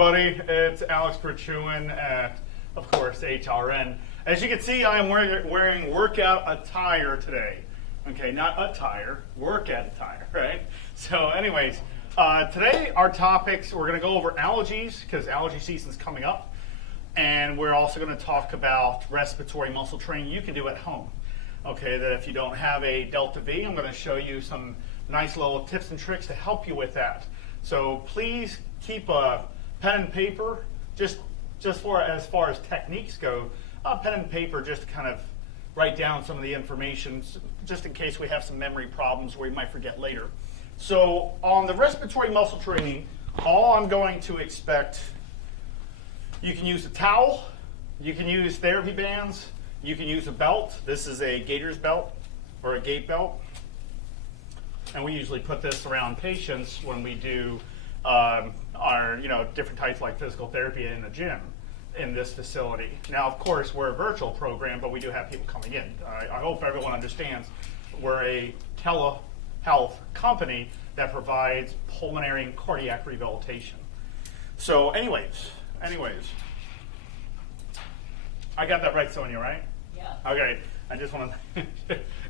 everybody, it's Alex Grichuhin at, of course, HRN. As you can see, I am wearing workout attire today. Okay, not attire, workout attire, right? So anyways, today our topics, we're going to go over allergies, because allergy season's coming up. And we're also going to talk about respiratory muscle training you can do at home. Okay, that if you don't have a Delta V, I'm going to show you some nice little tips and tricks to help you with that. So please keep a pen and paper, just for as far as techniques go, pen and paper just to kind of write down some of the information, just in case we have some memory problems where we might forget later. So on the respiratory muscle training, all I'm going to expect, you can use a towel, you can use therapy bands, you can use a belt. This is a gaiter's belt or a gait belt. And we usually put this around patients when we do our different types like physical therapy in the gym in this facility. Now, of course, we're a virtual program, but we do have people coming in. I hope everyone understands we're a telehealth company that provides pulmonary and cardiac rehabilitation. So anyways, I got that right, Sonia, right? Yeah. Okay, I just want to,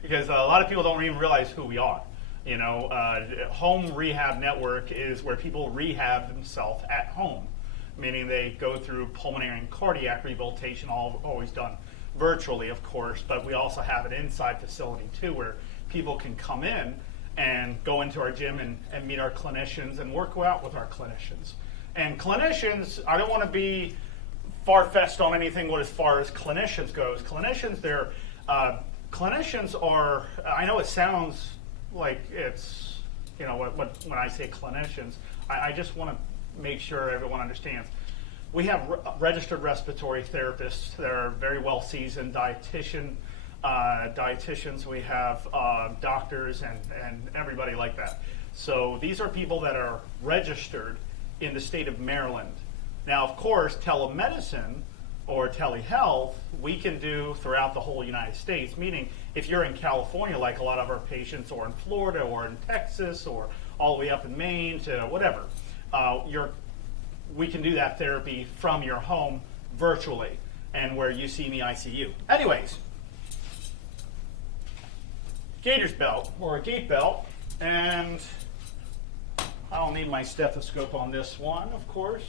because a lot of people don't even realize who we are. You know, Home Rehab Network is where people rehab themselves at home, meaning they go through pulmonary and cardiac rehabilitation, always done virtually, of course, but we also have an inside facility too, where people can come in and go into our gym and meet our clinicians and work out with our clinicians. And clinicians, I don't want to be far-fetched on anything as far as clinicians goes. Clinicians are, I know it sounds like it's, when I say clinicians, I just want to make sure everyone understands. We have registered respiratory therapists that are very well seasoned, dietitians, we have doctors and everybody like that. So these are people that are registered in the state of Maryland. Now, of course, telemedicine or telehealth, we can do throughout the whole United States, meaning if you're in California, like a lot of our patients, or in Florida, or in Texas, or all the way up in Maine to whatever, we can do that therapy from your home virtually, and where you see me, I see you. Anyways, gaiter's belt, or a gait belt, and I don't need my stethoscope on this one, of course.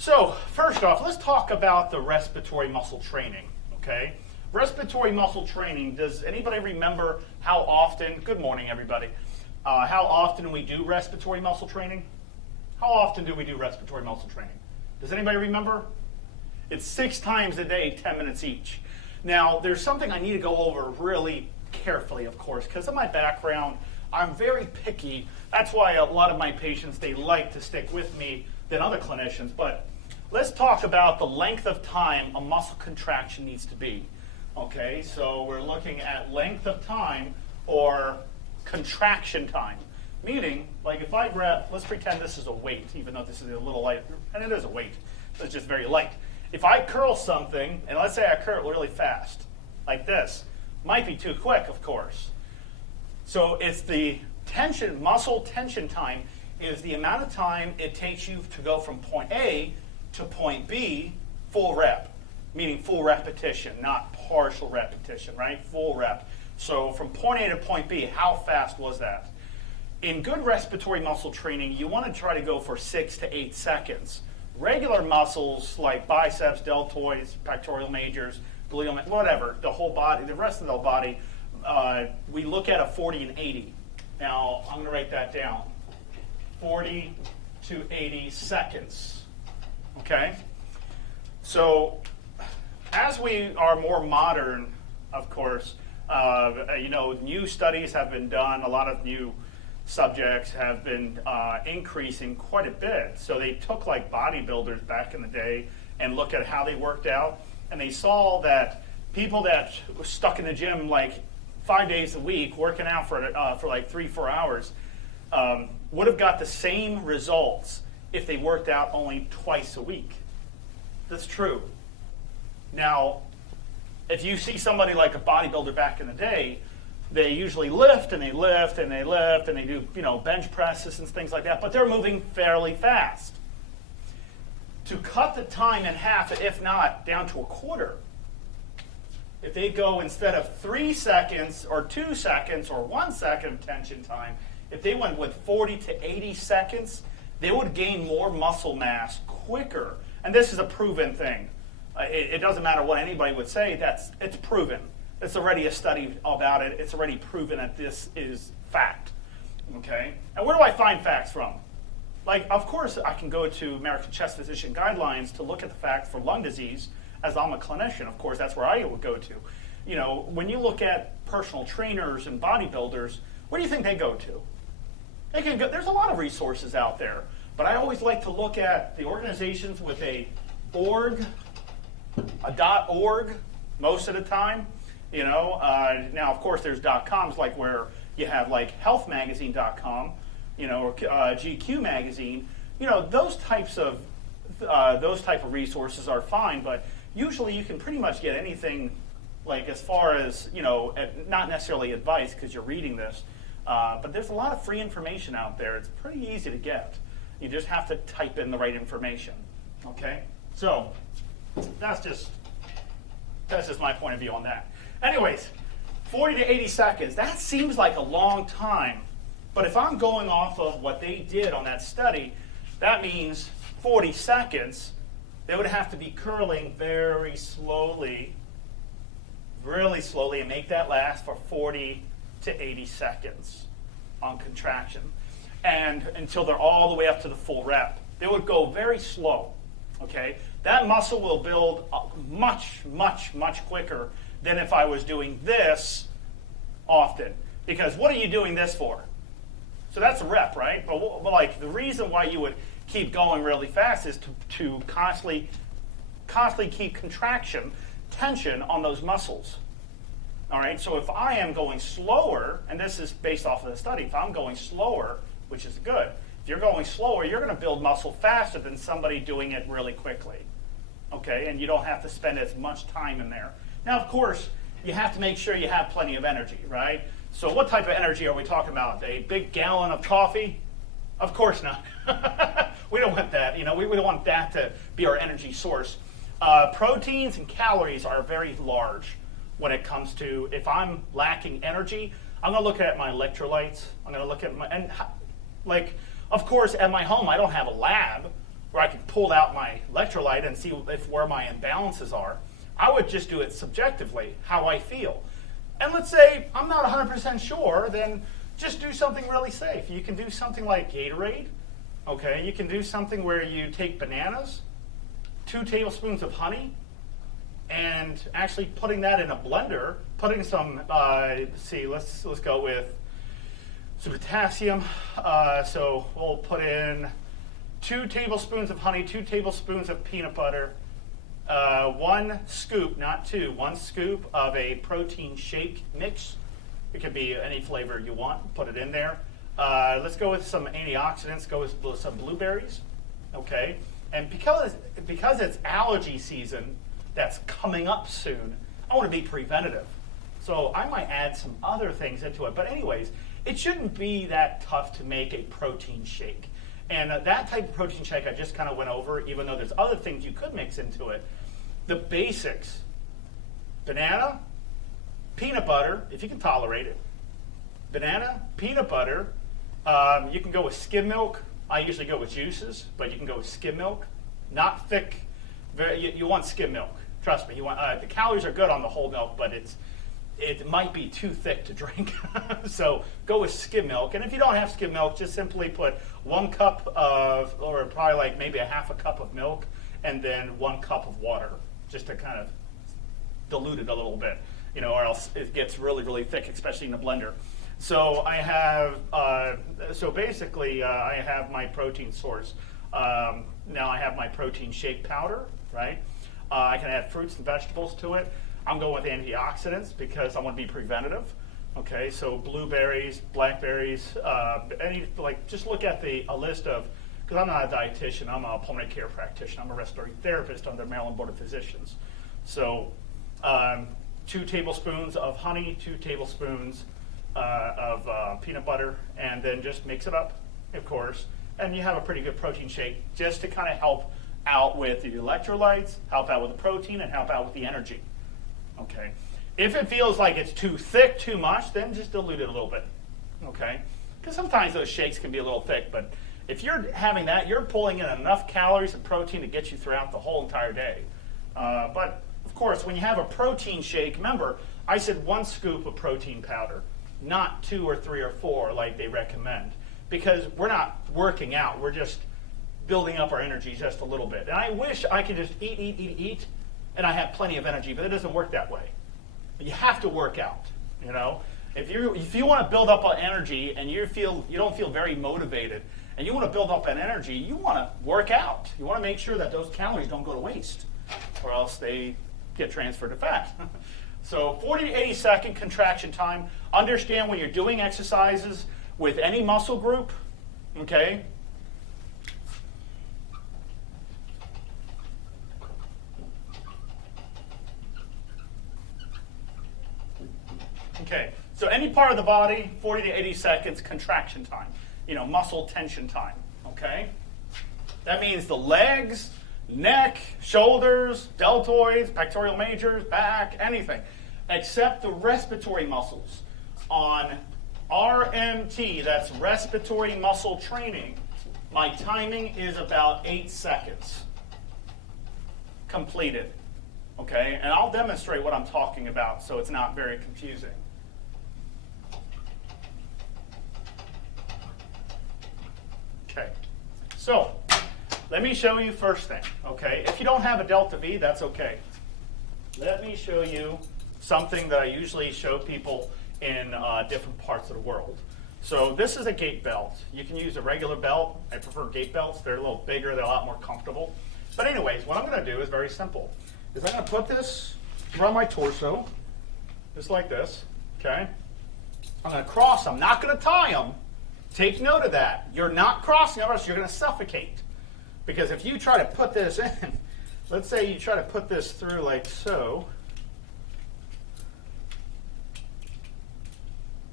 So, first off, let's talk about the respiratory muscle training, okay? Respiratory muscle training, does anybody remember how often, good morning everybody, how often we do respiratory muscle training? How often do we do respiratory muscle training? Does anybody remember? It's 6 times a day, 10 minutes each. Now, there's something I need to go over really carefully, of course, because of my background, I'm very picky. That's why a lot of my patients, they like to stick with me than other clinicians, but let's talk about the length of time a muscle contraction needs to be. Okay, so we're looking at length of time or contraction time. Meaning, like if I grab, let's pretend this is a weight, even though this is a little light, and it is a weight, so it's just very light. If I curl something, and let's say I curl it really fast, like this, might be too quick, of course. So it's the tension, muscle tension time is the amount of time it takes you to go from point A to point B, full rep, meaning full repetition, not partial repetition, right? Full rep. So from point A to point B, how fast was that? In good respiratory muscle training, you want to try to go for 6 to 8 seconds. Regular muscles like biceps, deltoids, pectoral majors, gluteal, whatever, the whole body, the rest of the body, we look at a 40 and 80. Now, I'm going to write that down. 40 to 80 seconds, okay? So as we are more modern, of course, new studies have been done, a lot of new subjects have been increasing quite a bit. So they took like bodybuilders back in the day and looked at how they worked out, and they saw that people that were stuck in the gym like 5 days a week, working out for like 3-4 hours, would have got the same results if they worked out only twice a week. That's true. Now, if you see somebody like a bodybuilder back in the day, they usually lift and they lift and they lift and they do, bench presses and things like that, but they're moving fairly fast. to cut the time in half, if not down to a quarter. If they go instead of 3 seconds or 2 seconds or 1 second of tension time, if they went with 40 to 80 seconds, they would gain more muscle mass quicker. And this is a proven thing. It doesn't matter what anybody would say, it's proven. It's already a study about it. It's already proven that this is fact. Okay? And where do I find facts from? Like, of course, I can go to American Chest Physician Guidelines to look at the facts for lung disease, as I'm a clinician. Of course, that's where I would go to. You know, when you look at personal trainers and bodybuilders, where do you think they go to? They can go, there's a lot of resources out there, but I always like to look at the organizations with a .org most of the time. You know, now of course there's .coms like where you have like healthmagazine.com, you know, or GQ magazine. You know, those type of resources are fine, but usually you can pretty much get anything, like as far as, you know, not necessarily advice because you're reading this, but there's a lot of free information out there. It's pretty easy to get. You just have to type in the right information. Okay, so that's just my point of view on that. Anyways, 40 to 80 seconds, that seems like a long time. But if I'm going off of what they did on that study, that means 40 seconds, they would have to be curling very slowly, really slowly, and make that last for 40 to 80 seconds on contraction. And until they're all the way up to the full rep. They would go very slow, okay? That muscle will build much, much, much quicker than if I was doing this often. Because what are you doing this for? So that's a rep, right? But like the reason why you would keep going really fast is to constantly keep tension on those muscles. All right, so if I am going slower, and this is based off of the study, if I'm going slower, which is good, if you're going slower, you're going to build muscle faster than somebody doing it really quickly. Okay, and you don't have to spend as much time in there. Now, of course, you have to make sure you have plenty of energy, right? So what type of energy are we talking about? A big gallon of coffee? Of course not. We don't want that. You know, we don't want that to be our energy source. Proteins and calories are very large when it comes to, if I'm lacking energy, I'm going to look at my electrolytes. I'm going to look at like, of course, at my home, I don't have a lab where I can pull out my electrolyte and see where my imbalances are. I would just do it subjectively, how I feel. And let's say I'm not 100% sure, then just do something really safe. You can do something like Gatorade, okay? You can do something where you take bananas, 2 tablespoons of honey, and actually putting that in a blender, putting some, let's go with some potassium. So we'll put in 2 tablespoons of honey, 2 tablespoons of peanut butter, 1 scoop, not 2, 1 scoop of a protein shake mix. It could be any flavor you want, put it in there. Let's go with some antioxidants, go with some blueberries, okay? And because it's allergy season that's coming up soon, I want to be preventative. So I might add some other things into it. But anyways, it shouldn't be that tough to make a protein shake. And that type of protein shake I just kind of went over, even though there's other things you could mix into it. The basics: banana, peanut butter, if you can tolerate it. Banana, peanut butter. You can go with skim milk. I usually go with juices, but you can go with skim milk. Not thick. You want skim milk. Trust me. You want the calories are good on the whole milk, but it might be too thick to drink. So go with skim milk. And if you don't have skim milk, just simply put 1 cup of, or probably like maybe a half a cup of milk, and then 1 cup of water, just to kind of dilute it a little bit, you know, or else it gets really, really thick, especially in the blender. So I have, basically I have my protein source. Now I have my protein shake powder, right? I can add fruits and vegetables to it. I'm going with antioxidants because I want to be preventative. Okay, so blueberries, blackberries, just look at a list of, because I'm not a dietitian, I'm a pulmonary care practitioner, I'm a respiratory therapist under the Maryland Board of Physicians. So 2 tablespoons of honey, 2 tablespoons of peanut butter, and then just mix it up, of course, and you have a pretty good protein shake just to kind of help out with the electrolytes, help out with the protein, and help out with the energy. Okay. If it feels like it's too thick, too much, then just dilute it a little bit. Okay. Because sometimes those shakes can be a little thick, but if you're having that, you're pulling in enough calories and protein to get you throughout the whole entire day. But of course, when you have a protein shake, remember, I said 1 scoop of protein powder, not 2 or 3 or 4 like they recommend. Because we're not working out, we're just building up our energy just a little bit. And I wish I could just eat, and I have plenty of energy, but it doesn't work that way. You have to work out, you know? If you want to build up on energy and you don't feel very motivated, and you want to build up that energy, you want to work out. You want to make sure that those calories don't go to waste, or else they get transferred to fat. So 40 to 80 second contraction time. Understand when you're doing exercises with any muscle group, okay? Okay, so any part of the body, 40 to 80 seconds contraction time. You know, muscle tension time, okay? That means the legs, neck, shoulders, deltoids, pectoral majors, back, anything, except the respiratory muscles. On RMT, that's respiratory muscle training, my timing is about 8 seconds completed, okay? And I'll demonstrate what I'm talking about so it's not very confusing. Okay, so let me show you first thing, okay? If you don't have a delta V, that's okay. Let me show you something that I usually show people in different parts of the world. So this is a gait belt. You can use a regular belt. I prefer gait belts. They're a little bigger. They're a lot more comfortable. But anyways, what I'm going to do is very simple. I'm going to put this around my torso, just like this, okay? I'm going to cross them. Not going to tie them. Take note of that. You're not crossing them, or else you're going to suffocate. Because if you try to put this in, let's say you try to put this through like so.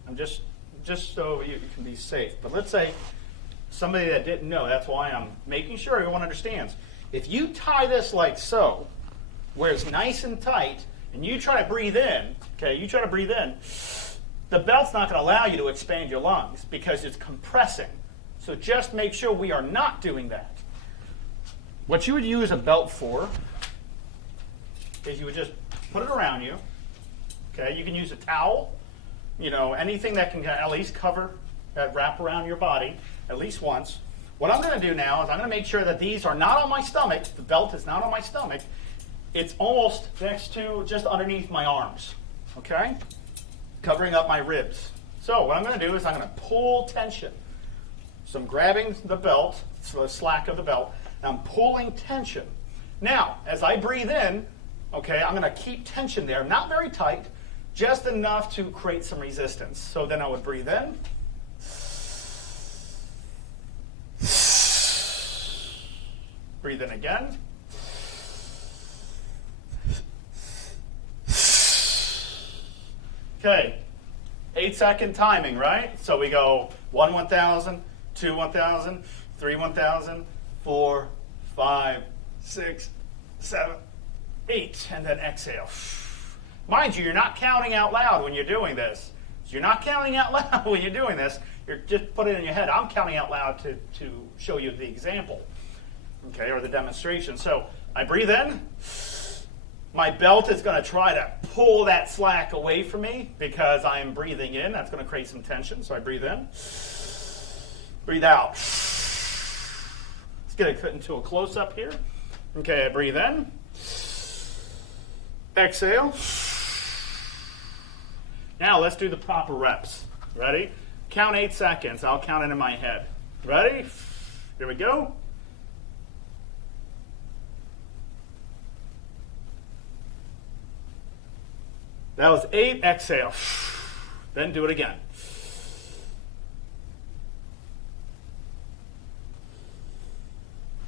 I'm just so you can be safe. But let's say somebody that didn't know, that's why I'm making sure everyone understands. If you tie this like so, where it's nice and tight, and you try to breathe in, okay, you try to breathe in, the belt's not going to allow you to expand your lungs because it's compressing. So just make sure we are not doing that. What you would use a belt for is you would just put it around you. Okay, you can use a towel, you know, anything that can at least cover, wrap around your body at least once. What I'm going to do now is I'm going to make sure that these are not on my stomach. The belt is not on my stomach. It's almost next to, just underneath my arms. Okay? Covering up my ribs. So what I'm going to do is I'm going to pull tension. So I'm grabbing the belt, so the slack of the belt, and I'm pulling tension. Now, as I breathe in, okay, I'm going to keep tension there, not very tight, just enough to create some resistance. So then I would breathe in. Breathe in again. Okay, 8-second timing, right? So we go 1 1,000, 2 1,000, 3 1,000, 4, 5, 6, 7, 8, and then exhale. Mind you, you're not counting out loud when you're doing this. So you're not counting out loud when you're doing this. You're just put it in your head. I'm counting out loud to show you the example, okay, or the demonstration. So I breathe in. My belt is going to try to pull that slack away from me because I am breathing in. That's going to create some tension. So I breathe in. Breathe out. Let's get it into a close-up here. Okay, I breathe in. Exhale. Now let's do the proper reps. Ready? Count 8 seconds. I'll count it in my head. Ready? Here we go. That was 8, exhale. Then do it again.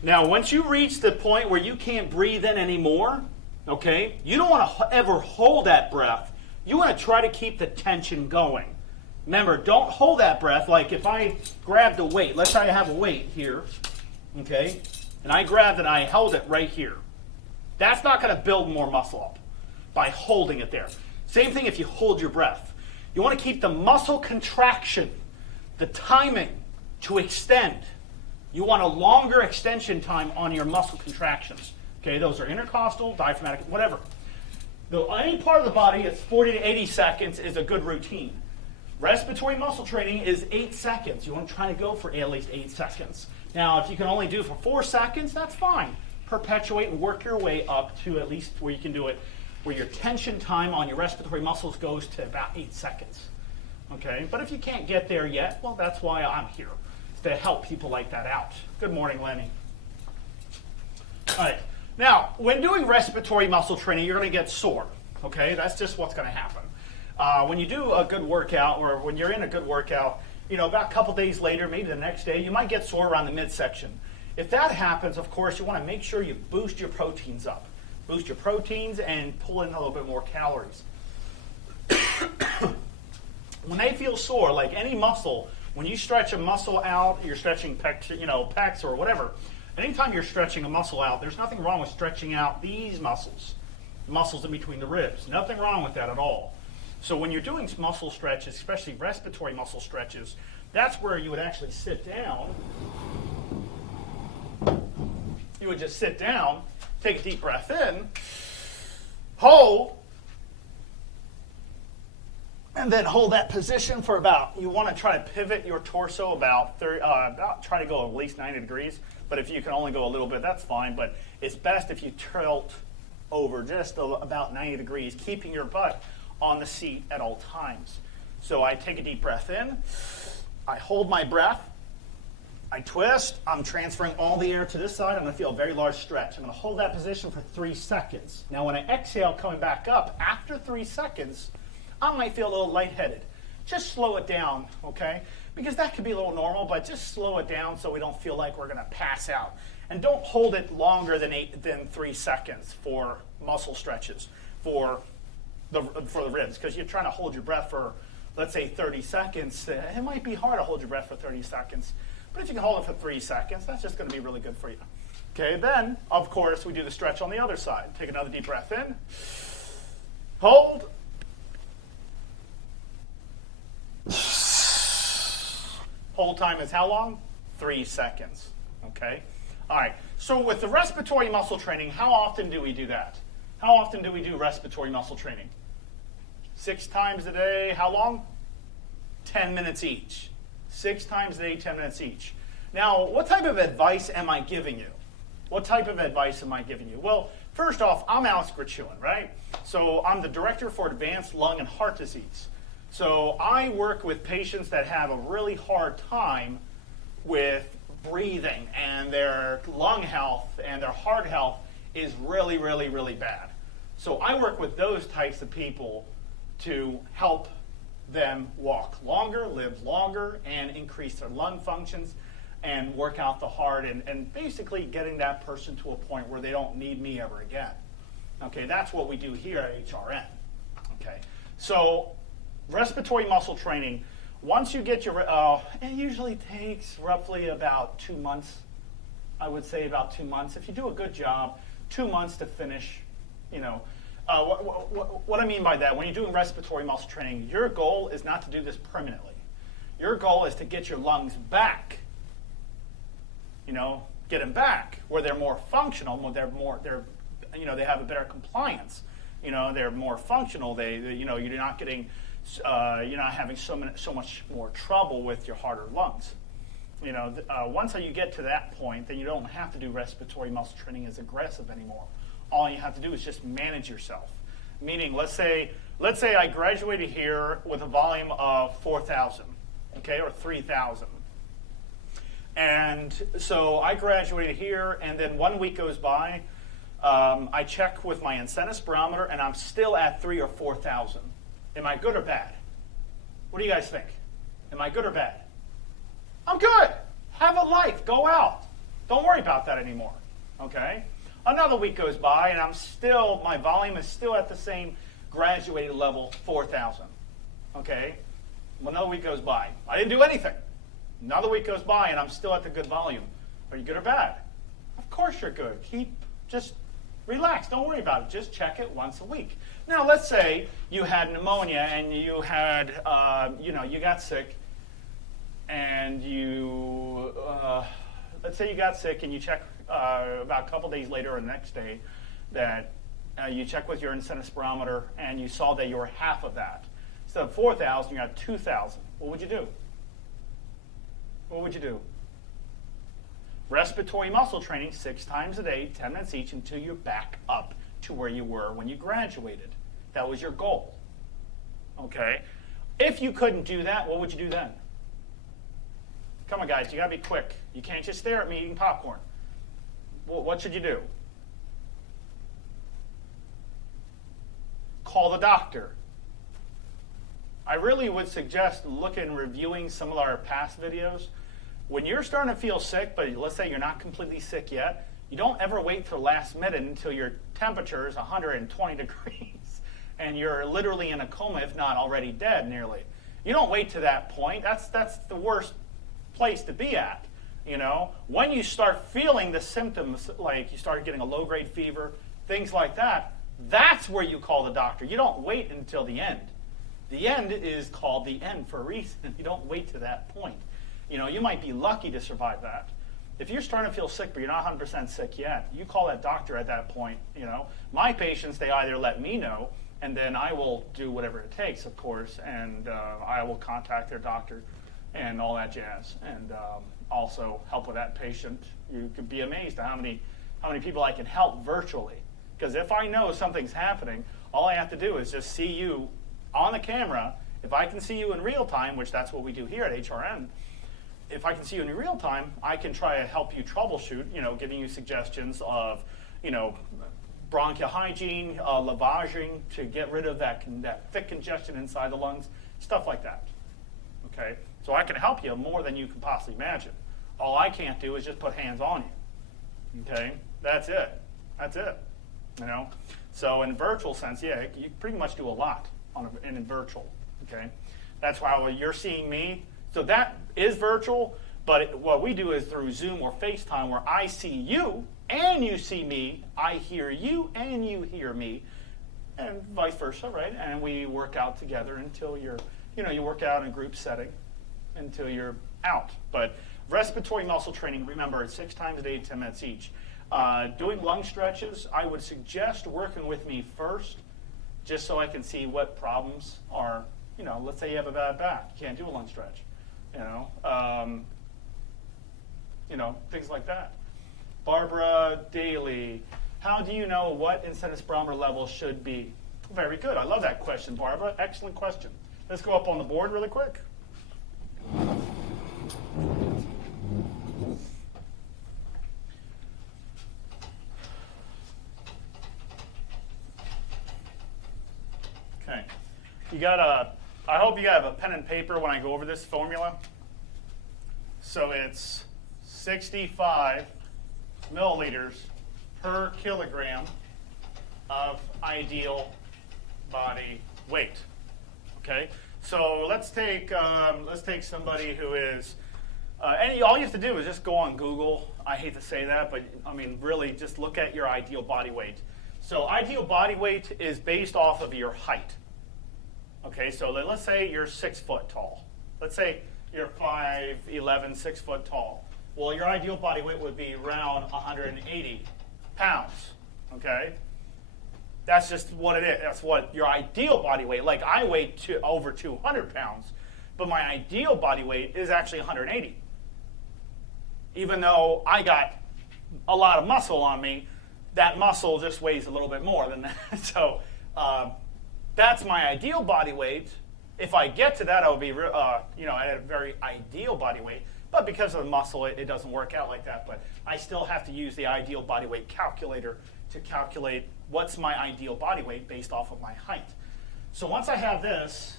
Now, once you reach the point where you can't breathe in anymore, okay, you don't want to ever hold that breath. You want to try to keep the tension going. Remember, don't hold that breath. Like if I grab the weight, let's say I have a weight here, okay, and I grabbed it and I held it right here. That's not going to build more muscle up by holding it there. Same thing if you hold your breath. You want to keep the muscle contraction, the timing to extend. You want a longer extension time on your muscle contractions. Okay, those are intercostal, diaphragmatic, whatever. Though any part of the body, it's 40 to 80 seconds is a good routine. Respiratory muscle training is 8 seconds. You want to try to go for at least 8 seconds. Now, if you can only do it for 4 seconds, that's fine. Perpetuate and work your way up to at least where you can do it, where your tension time on your respiratory muscles goes to about 8 seconds. Okay, but if you can't get there yet, well, that's why I'm here, to help people like that out. Good morning, Lenny. All right, now, when doing respiratory muscle training, you're going to get sore. Okay, that's just what's going to happen. When you do a good workout, or when you're in a good workout, about a couple days later, maybe the next day, you might get sore around the midsection. If that happens, of course, you want to make sure you boost your proteins up. Boost your proteins and pull in a little bit more calories. When they feel sore, like any muscle, when you stretch a muscle out, you're stretching pecs or whatever. Anytime you're stretching a muscle out, there's nothing wrong with stretching out these muscles in between the ribs. Nothing wrong with that at all. So when you're doing muscle stretches, especially respiratory muscle stretches, that's where you would actually sit down. You would just sit down, take a deep breath in, hold, and then hold that position for you want to try to pivot your torso try to go at least 90 degrees, but if you can only go a little bit, that's fine, but it's best if you tilt over just about 90 degrees, keeping your butt on the seat at all times. So I take a deep breath in, I hold my breath, I twist, I'm transferring all the air to this side, I'm going to feel a very large stretch. I'm going to hold that position for 3 seconds. Now when I exhale, coming back up, after 3 seconds, I might feel a little lightheaded. Just slow it down, okay? Because that could be a little normal, but just slow it down so we don't feel like we're going to pass out. And don't hold it longer than 3 seconds for muscle stretches, for the ribs, because you're trying to hold your breath for, let's say, 30 seconds. It might be hard to hold your breath for 30 seconds, but if you can hold it for 3 seconds, that's just going to be really good for you. Okay, then, of course, we do the stretch on the other side. Take another deep breath in, hold, hold time is how long? 3 seconds, okay? All right, so with the respiratory muscle training, how often do we do that? How often do we do respiratory muscle training? 6 times a day, how long? 10 minutes each. 6 times a day, 10 minutes each. Now, what type of advice am I giving you? What type of advice am I giving you? Well, first off, I'm Alex Grichuhin, right? So I'm the Director for Advanced Lung and Heart Disease. So I work with patients that have a really hard time with breathing, and their lung health and their heart health is really, really, really bad. So I work with those types of people to help them walk longer, live longer, and increase their lung functions and work out the heart and basically getting that person to a point where they don't need me ever again. Okay, that's what we do here at HRN. Okay, so respiratory muscle training, once you get your, it usually takes roughly about 2 months. I would say about 2 months. If you do a good job, 2 months to finish, what I mean by that, when you're doing respiratory muscle training, your goal is not to do this permanently. Your goal is to get your lungs back, get them back where they're more functional, they have a better compliance. They're more functional. You're not getting, you're not having so much more trouble with your heart or lungs. Once you get to that point, then you don't have to do respiratory muscle training as aggressive anymore. All you have to do is just manage yourself. Meaning, let's say I graduated here with a volume of 4,000, okay, or 3,000. And so I graduated here, and then 1 week goes by. I check with my incentive barometer, and I'm still at 3,000 or 4,000. Am I good or bad? What do you guys think? Am I good or bad? I'm good. Have a life. Go out. Don't worry about that anymore. Okay? Another week goes by, and my volume is still at the same graduated level, 4,000. Okay? Another week goes by. I didn't do anything. Another week goes by, and I'm still at the good volume. Are you good or bad? Of course you're good. Just relax. Don't worry about it. Just check it once a week. Now, let's say you had pneumonia and you had, you got sick, and let's say you got sick and you check about a couple days later or the next day that you check with your incentive spirometer and you saw that you were half of that. Instead of 4,000, you got 2,000. What would you do? What would you do? Respiratory muscle training 6 times a day, 10 minutes each, until you're back up to where you were when you graduated. That was your goal. Okay? If you couldn't do that, what would you do then? Come on, guys, you gotta be quick. You can't just stare at me eating popcorn. Well, what should you do? Call the doctor. I really would suggest looking and reviewing some of our past videos. When you're starting to feel sick, but let's say you're not completely sick yet, you don't ever wait till the last minute until your temperature is 120 degrees and you're literally in a coma, if not already dead nearly. You don't wait to that point. That's the worst place to be at. When you start feeling the symptoms, like you start getting a low-grade fever, things like that, that's where you call the doctor. You don't wait until the end. The end is called the end for a reason. You don't wait to that point. You might be lucky to survive that. If you're starting to feel sick, but you're not 100% sick yet, you call that doctor at that point. My patients, they either let me know, and then I will do whatever it takes, of course, and I will contact their doctor and all that jazz, and also help with that patient. You could be amazed at how many people I can help virtually. Because if I know something's happening, all I have to do is just see you on the camera. If I can see you in real time, which that's what we do here at HRN, if I can see you in real time, I can try to help you troubleshoot, giving you suggestions of, bronchial hygiene, lavaging to get rid of that thick congestion inside the lungs, stuff like that. Okay? So I can help you more than you can possibly imagine. All I can't do is just put hands on you. Okay? That's it. That's it. So in virtual sense, yeah, you pretty much do a lot in virtual. Okay? That's why you're seeing me. So that is virtual, but what we do is through Zoom or FaceTime, where I see you and you see me, I hear you and you hear me, and vice versa, right? And we work out together until you work out in a group setting until you're out. But respiratory muscle training, remember, it's 6 times a day, 10 minutes each. Doing lung stretches, I would suggest working with me first, just so I can see what problems are. Let's say you have a bad back, you can't do a lung stretch. Things like that. Barbara Daly, how do you know what incentive spirometer level should be? Very good. I love that question, Barbara. Excellent question. Let's go up on the board really quick. Okay. I hope you have a pen and paper when I go over this formula. So it's 65 milliliters per kilogram of ideal body weight. Okay, so let's take somebody who is, and all you have to do is just go on Google. I hate to say that, but really just look at your ideal body weight. So ideal body weight is based off of your height. Okay, so let's say you're 6 foot tall. Let's say you're 5'11", 6 foot tall. Well, your ideal body weight would be around 180 pounds. Okay, that's just what it is. That's what your ideal body weight. Like I weigh over 200 pounds, but my ideal body weight is actually 180. Even though I got a lot of muscle on me, that muscle just weighs a little bit more than that. So that's my ideal body weight. If I get to that, I would be, at a very ideal body weight. But because of the muscle, it doesn't work out like that. But I still have to use the ideal body weight calculator to calculate what's my ideal body weight based off of my height. So once I have this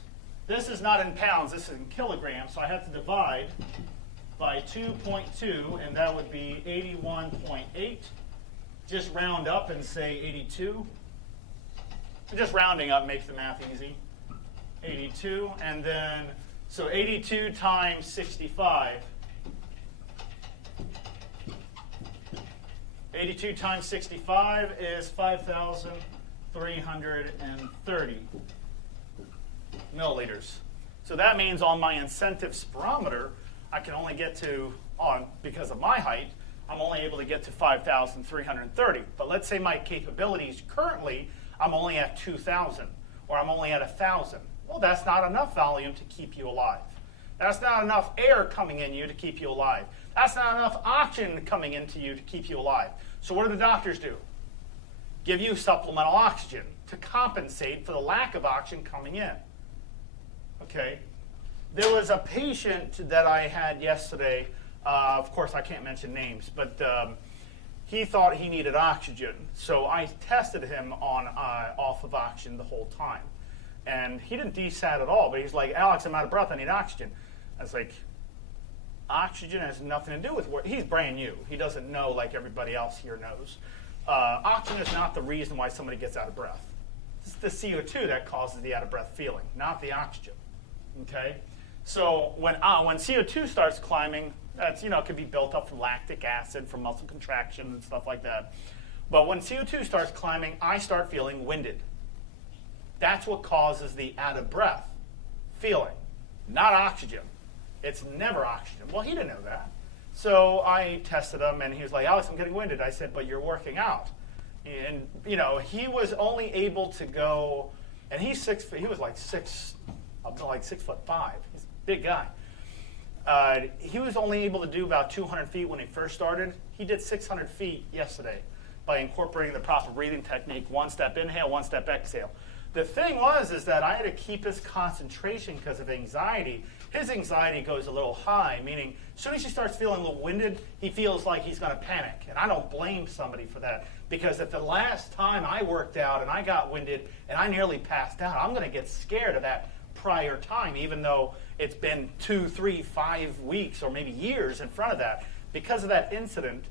is not in pounds, this is in kilograms. So I have to divide by 2.2, and that would be 81.8. Just round up and say 82. Just rounding up makes the math easy. 82, and then, so 82 times 65 82 times 65 is 5,330 milliliters. So that means on my incentive spirometer, I can only get to, because of my height, I'm only able to get to 5,330. But let's say my capabilities currently, I'm only at 2,000 or I'm only at 1,000. Well, that's not enough volume to keep you alive. That's not enough air coming in you to keep you alive. That's not enough oxygen coming into you to keep you alive. So what do the doctors do? Give you supplemental oxygen to compensate for the lack of oxygen coming in. Okay. There was a patient that I had yesterday. Of course, I can't mention names, but he thought he needed oxygen. So I tested him on off of oxygen the whole time. And he didn't desat at all, but he's like, Alex, I'm out of breath, I need oxygen. I was like, oxygen has nothing to do with work. He's brand new. He doesn't know like everybody else here knows. Oxygen is not the reason why somebody gets out of breath. It's the CO2 that causes the out of breath feeling, not the oxygen. Okay? So when CO2 starts climbing, that's, it could be built up from lactic acid, from muscle contraction and stuff like that. But when CO2 starts climbing, I start feeling winded. That's what causes the out of breath feeling, not oxygen. It's never oxygen. Well, he didn't know that. So I tested him, and he was like, Alex, I'm getting winded. I said, but you're working out. And, he was only able to go, and he was like 6'5". He's a big guy. He was only able to do about 200 feet when he first started. He did 600 feet yesterday by incorporating the proper breathing technique, one-step inhale, one-step exhale. The thing is that I had to keep his concentration because of anxiety. His anxiety goes a little high, meaning as soon as he starts feeling a little winded, he feels like he's going to panic. And I don't blame somebody for that, because if the last time I worked out and I got winded and I nearly passed out, I'm going to get scared of that prior time, even though it's been 2, 3, 5 weeks or maybe years in front of that. Because of that incident,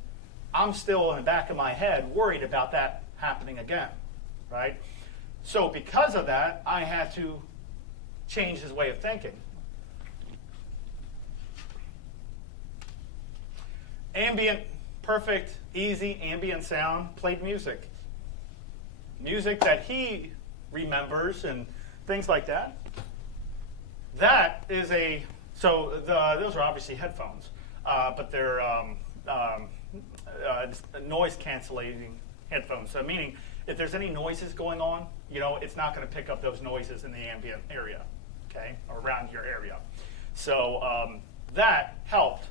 I'm still in the back of my head worried about that happening again, right? So because of that, I had to change his way of thinking. Ambient, perfect, easy ambient sound, played music. Music that he remembers and things like that. That is those are obviously headphones, but they're noise canceling headphones. So meaning if there's any noises going on, it's not going to pick up those noises in the ambient area, okay, or around your area. So that helped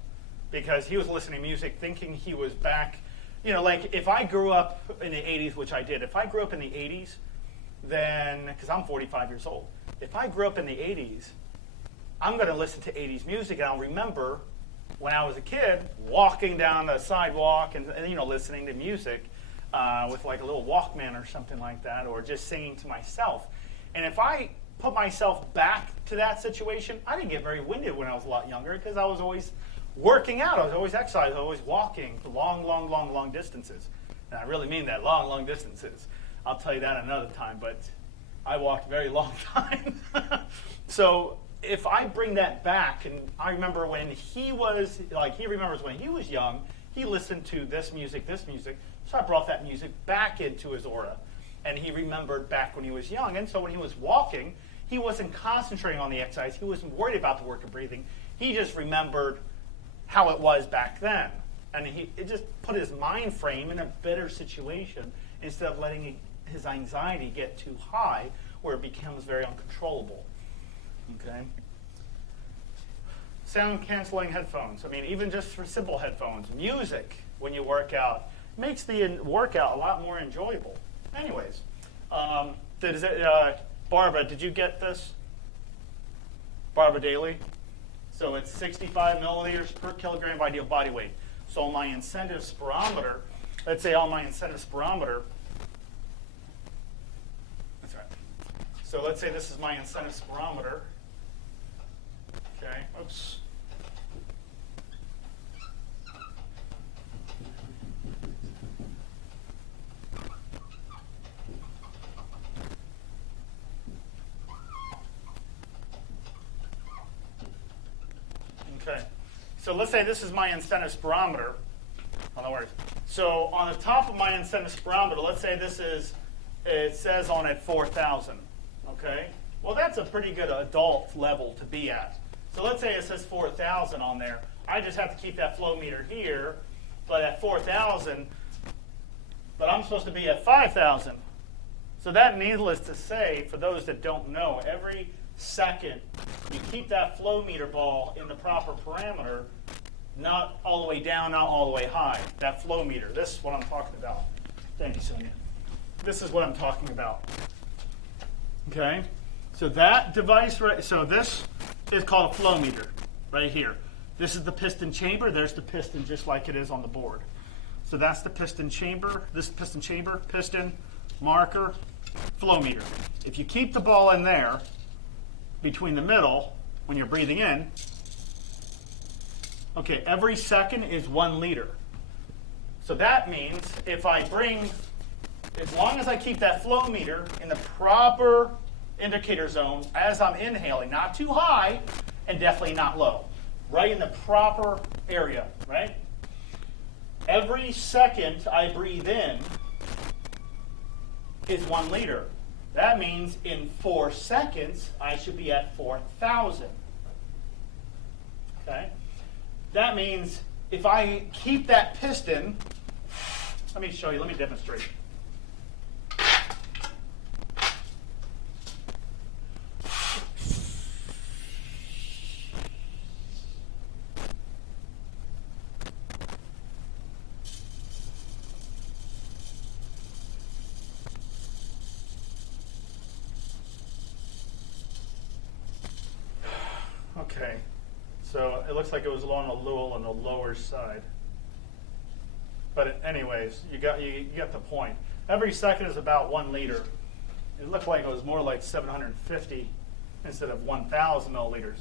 because he was listening to music thinking he was back. Like if I grew up in the 80s, which I did, if I grew up in the 80s, then, because I'm 45 years old, if I grew up in the 80s, I'm going to listen to 80s music, and I'll remember when I was a kid walking down the sidewalk and listening to music with like a little Walkman or something like that, or just singing to myself. And if I put myself back to that situation, I didn't get very winded when I was a lot younger because I was always working out. I was always exercising. I was always walking long distances. And I really mean that, long distances. I'll tell you that another time, but I walked very long time. So if I bring that back, and I remember when he remembers when he was young, he listened to this music, so I brought that music back into his aura, and he remembered back when he was young. And so when he was walking, he wasn't concentrating on the exercise. He wasn't worried about the work of breathing. He just remembered how it was back then. And it just put his mind frame in a better situation instead of letting his anxiety get too high where it becomes very uncontrollable. Okay? Sound canceling headphones. Even just for simple headphones. Music when you work out makes the workout a lot more enjoyable. Anyways, Barbara, did you get this? Barbara Daly? So it's 65 milliliters per kilogram of ideal body weight. So on my incentive spirometer, that's right. So let's say this is my incentive spirometer. Okay, oops. Okay, so let's say this is my incentive spirometer. Oh, no worries. So on the top of my incentive spirometer, let's say it says on it 4,000, okay? Well, that's a pretty good adult level to be at. So let's say it says 4,000 on there. I just have to keep that flow meter here, but at 4,000, but I'm supposed to be at 5,000. So that, needless to say, for those that don't know, every second you keep that flow meter ball in the proper parameter, not all the way down, not all the way high. That flow meter, this is what I'm talking about. Thank you, Sonia. This is what I'm talking about. Okay? So that device, so this is called a flow meter right here. This is the piston chamber. There's the piston just like it is on the board. So that's the piston chamber. This piston chamber, piston, marker, flow meter. If you keep the ball in there between the middle when you're breathing in, okay, every second is 1 liter. So that means if I bring, as long as I keep that flow meter in the proper indicator zone as I'm inhaling, not too high and definitely not low, right in the proper area, right? Every second I breathe in is 1 liter. That means in 4 seconds, I should be at 4,000. Okay? That means if I keep that piston, let me show you, let me demonstrate. Okay, so it looks like it was along a little on the lower side. But anyways, you got the point. Every second is about 1 liter. It looked like it was more like 750 instead of 1,000 milliliters.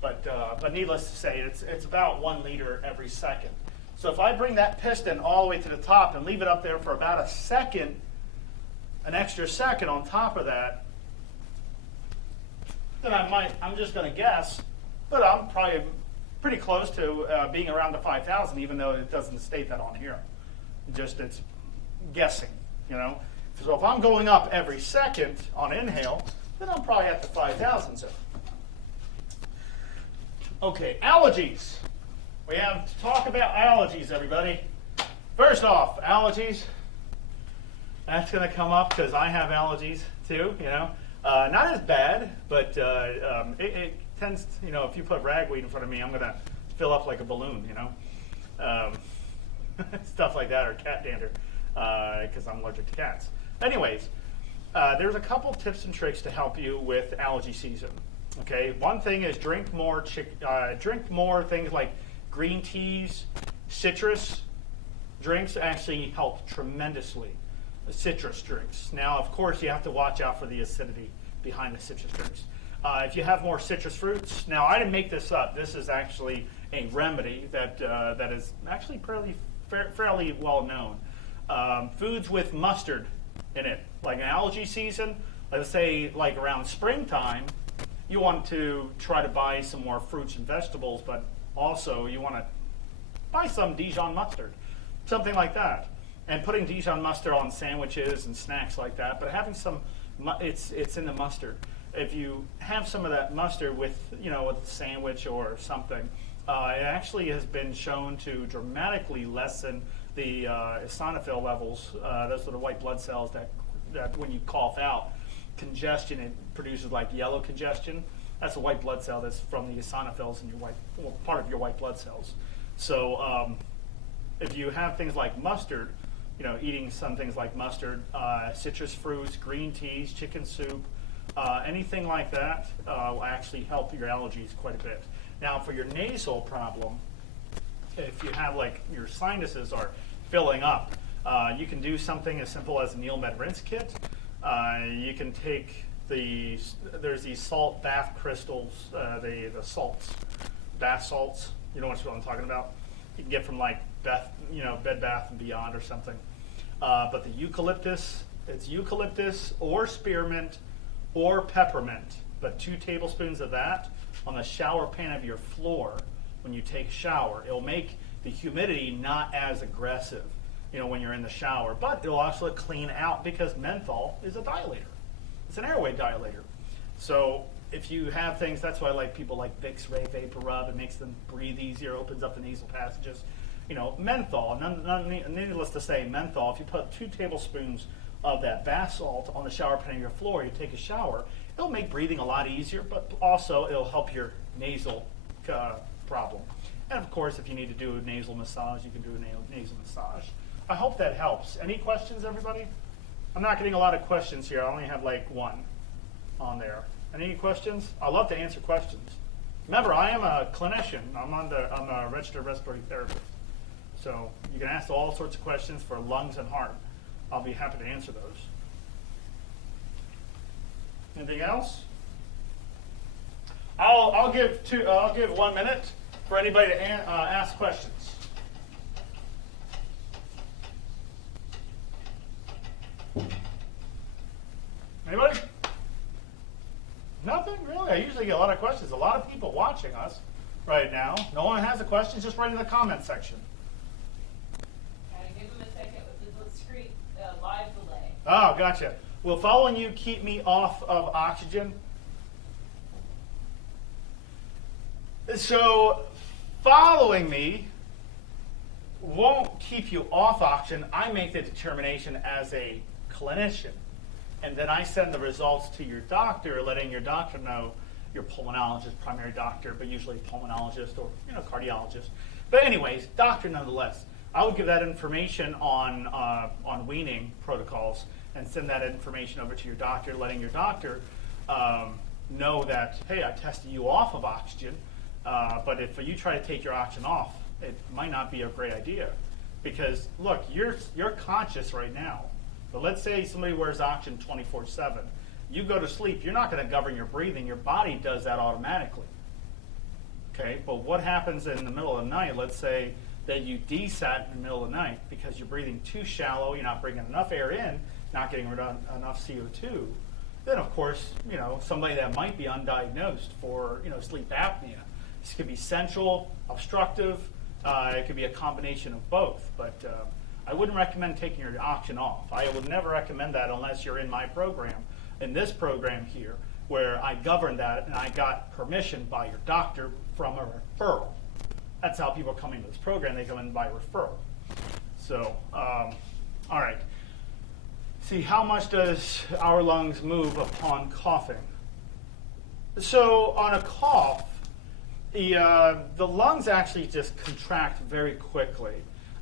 But needless to say, it's about 1 liter every second. So if I bring that piston all the way to the top and leave it up there for about a second, an extra second on top of that, then I'm just going to guess, but I'm probably pretty close to being around the 5,000, even though it doesn't state that on here. It's guessing, you know. So if I'm going up every second on inhale, then I'm probably at the 5,000 zone. Okay, allergies. We have to talk about allergies, everybody. First off, allergies. That's going to come up because I have allergies too, you know. Not as bad, but it tends to, you know, if you put ragweed in front of me, I'm going to fill up like a balloon, you know. Stuff like that, or cat dander, because I'm allergic to cats. Anyways, there's a couple tips and tricks to help you with allergy season. Okay, one thing is drink more things like green teas, citrus drinks actually help tremendously. Citrus drinks. Now, of course, you have to watch out for the acidity behind the citrus drinks. If you have more citrus fruits, now I didn't make this up. This is actually a remedy that is actually fairly well known. Foods with mustard in it, like an allergy season. Let's say like around springtime, you want to try to buy some more fruits and vegetables, but also you want to buy some Dijon mustard, something like that. And putting Dijon mustard on sandwiches and snacks like that, but having some, it's in the mustard. If you have some of that mustard with, you know, with a sandwich or something, it actually has been shown to dramatically lessen the eosinophil levels. Those are the white blood cells that when you cough out, congestion, it produces like yellow congestion. That's a white blood cell that's from the eosinophils in your part of your white blood cells. So if you have things like mustard, you know, eating some things like mustard, citrus fruits, green teas, chicken soup, anything like that will actually help your allergies quite a bit. Now, for your nasal problem, if you have like your sinuses are filling up, you can do something as simple as a Neilmed rinse kit. You can take there's these salt bath crystals, the salts, bath salts. You know what I'm talking about? You can get from like Bed Bath and Beyond or something. But the eucalyptus, it's eucalyptus or spearmint or peppermint, but 2 tablespoons of that on the shower pan of your floor when you take a shower. It'll make the humidity not as aggressive, when you're in the shower. But it'll also clean out because menthol is a dilator. It's an airway dilator. So if you have things, that's why people like Vicks Vapor Rub. It makes them breathe easier, opens up the nasal passages. Menthol, needless to say, menthol, if you put 2 tablespoons of that bath salt on the shower pan of your floor, you take a shower, it'll make breathing a lot easier, but also it'll help your nasal problem. And of course, if you need to do a nasal massage, you can do a nasal massage. I hope that helps. Any questions, everybody? I'm not getting a lot of questions here. I only have one on there. Any questions? I love to answer questions. Remember, I am a clinician. I'm a registered respiratory therapist. So you can ask all sorts of questions for lungs and heart. I'll be happy to answer those. Anything else? I'll give 1 minute for anybody to ask questions. Anybody? Nothing? Really? I usually get a lot of questions. A lot of people watching us right now. No one has a question? Just write in the comment section. Give them a second with the screen live delay. Oh, gotcha. Will following you keep me off of oxygen? So, following me won't keep you off oxygen. I make the determination as a clinician. And then I send the results to your doctor, letting your doctor know, your pulmonologist, primary doctor, but usually pulmonologist or cardiologist. But anyways, doctor nonetheless. I would give that information on weaning protocols and send that information over to your doctor, letting your doctor know that, hey, I tested you off of oxygen, but if you try to take your oxygen off, it might not be a great idea. Because, look, you're conscious right now. But let's say somebody wears oxygen 24/7. You go to sleep, you're not going to govern your breathing. Your body does that automatically. Okay, but what happens in the middle of the night? Let's say that you desat in the middle of the night because you're breathing too shallow, you're not bringing enough air in, not getting rid of enough CO2. Then, of course, somebody that might be undiagnosed for, sleep apnea. This could be central, obstructive. It could be a combination of both. But I wouldn't recommend taking your oxygen off. I would never recommend that unless you're in my program, in this program here, where I govern that and I got permission by your doctor from a referral. That's how people are coming to this program. They come in by referral. So, all right. See, how much does our lungs move upon coughing? So on a cough, the lungs actually just contract very quickly.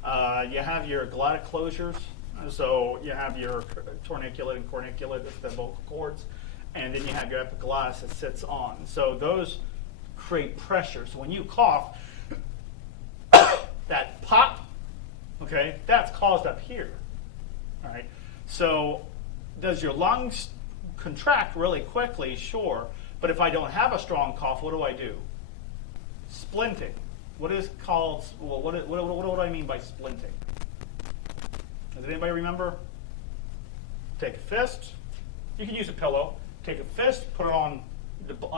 You have your glottic closures, so you have your tourniculate and corniculate, the vocal cords, and then you have your epiglottis that sits on. So those create pressure. So when you cough, that pop, okay, that's caused up here. All right. So does your lungs contract really quickly? Sure. But if I don't have a strong cough, what do? Splinting. What is called, well, what do I mean by splinting? Does anybody remember? Take a fist. You can use a pillow. Take a fist, put it on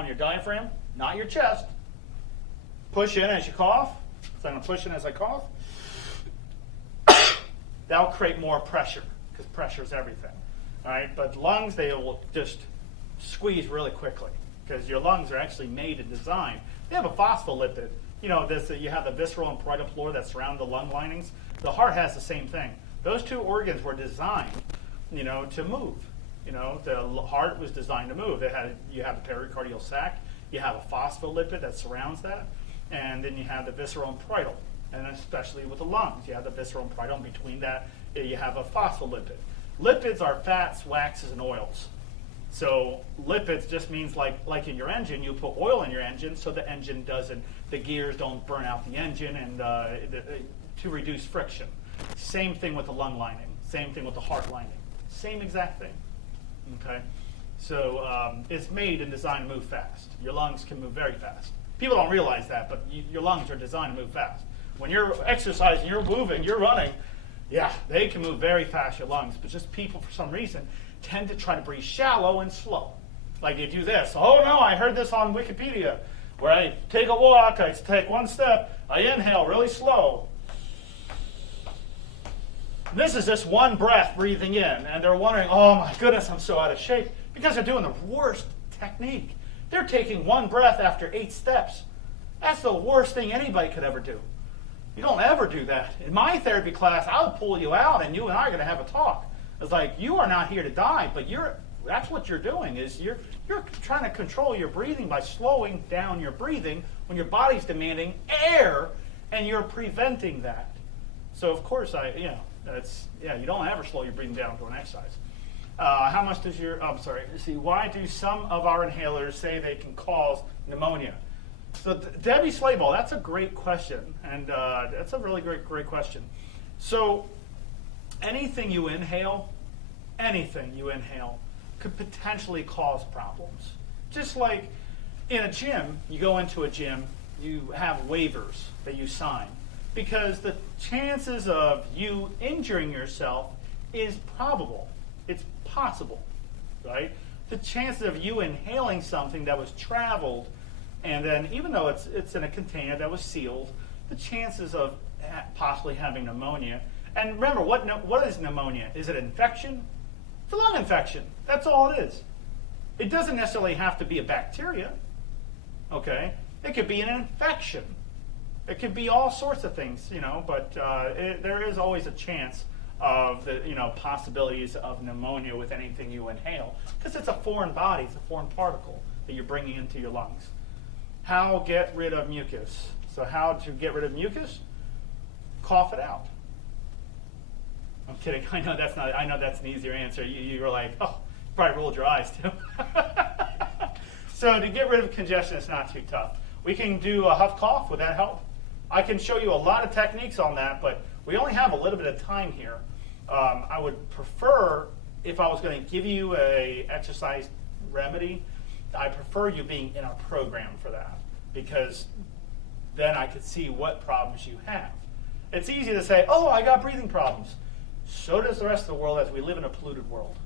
your diaphragm, not your chest. Push in as you cough. So I'm going to push in as I cough. That'll create more pressure, because pressure is everything. All right, but lungs, they will just squeeze really quickly, because your lungs are actually made and designed. They have a phospholipid. You have the visceral and parietal floor that surround the lung linings. The heart has the same thing. Those two organs were designed, to move. The heart was designed to move. You have the pericardial sac. You have a phospholipid that surrounds that. And then you have the visceral and parietal. And especially with the lungs, you have the visceral and parietal. And between that, you have a phospholipid. Lipids are fats, waxes, and oils. So lipids just means like in your engine, you put oil in your engine so the gears don't burn out the engine and to reduce friction. Same thing with the lung lining. Same thing with the heart lining. Same exact thing. Okay, so it's made and designed to move fast. Your lungs can move very fast. People don't realize that, but your lungs are designed to move fast. When you're exercising, you're moving, you're running, yeah, they can move very fast, your lungs. But just people, for some reason, tend to try to breathe shallow and slow. Like you do this. Oh no, I heard this on Wikipedia, where I take a walk, I take one step, I inhale really slow. This is just one breath breathing in, and they're wondering, oh my goodness, I'm so out of shape, because they're doing the worst technique. They're taking one breath after 8 steps. That's the worst thing anybody could ever do. You don't ever do that. In my therapy class, I would pull you out, and you and I are going to have a talk. It's like, you are not here to die, but that's what you're doing, is you're trying to control your breathing by slowing down your breathing when your body's demanding air, and you're preventing that. So of course, you don't ever slow your breathing down during exercise. How much does why do some of our inhalers say they can cause pneumonia? So Debbie Slayball, that's a great question, and that's a really great question. So anything you inhale could potentially cause problems. Just like in a gym, you go into a gym, you have waivers that you sign, because the chances of you injuring yourself is probable. It's possible, right? The chances of you inhaling something that was traveled, and then even though it's in a container that was sealed, the chances of possibly having pneumonia. And remember, what is pneumonia? Is it an infection? It's a lung infection. That's all it is. It doesn't necessarily have to be a bacteria. Okay? It could be an infection. It could be all sorts of things, but there is always a chance of the possibilities of pneumonia with anything you inhale, because it's a foreign body, it's a foreign particle that you're bringing into your lungs. How get rid of mucus? So how to get rid of mucus? Cough it out. I'm kidding. I know that's an easier answer. You were like, oh, you probably rolled your eyes too. So to get rid of congestion, it's not too tough. We can do a huff cough. Would that help? I can show you a lot of techniques on that, but we only have a little bit of time here. I would prefer, if I was going to give you a exercise remedy, I prefer you being in a program for that, because then I could see what problems you have. It's easy to say, oh, I got breathing problems. So does the rest of the world, as we live in a polluted world.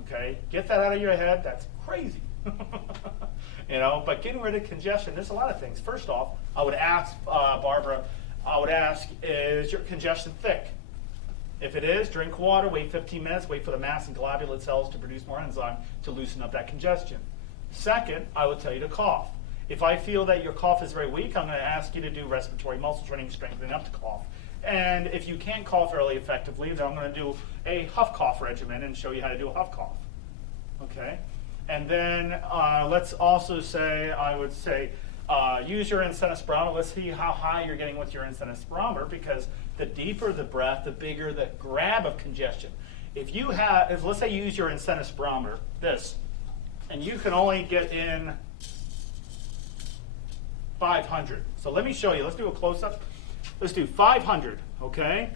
Okay? Get that out of your head. That's crazy. But getting rid of congestion, there's a lot of things. First off, I would ask, Barbara, is your congestion thick? If it is, drink water, wait 15 minutes, wait for the mast and globulate cells to produce more enzyme to loosen up that congestion. Second, I would tell you to cough. If I feel that your cough is very weak, I'm going to ask you to do respiratory muscle training, strengthening up to cough. And if you can't cough fairly effectively, then I'm going to do a huff cough regimen and show you how to do a huff cough. Okay? And then let's also say, I would say, use your incentive spirometer. Let's see how high you're getting with your incentive spirometer, because the deeper the breath, the bigger the grab of congestion. If let's say you use your incentive spirometer, this, and you can only get in 500. So let me show you. Let's do a close-up. Let's do 500, okay?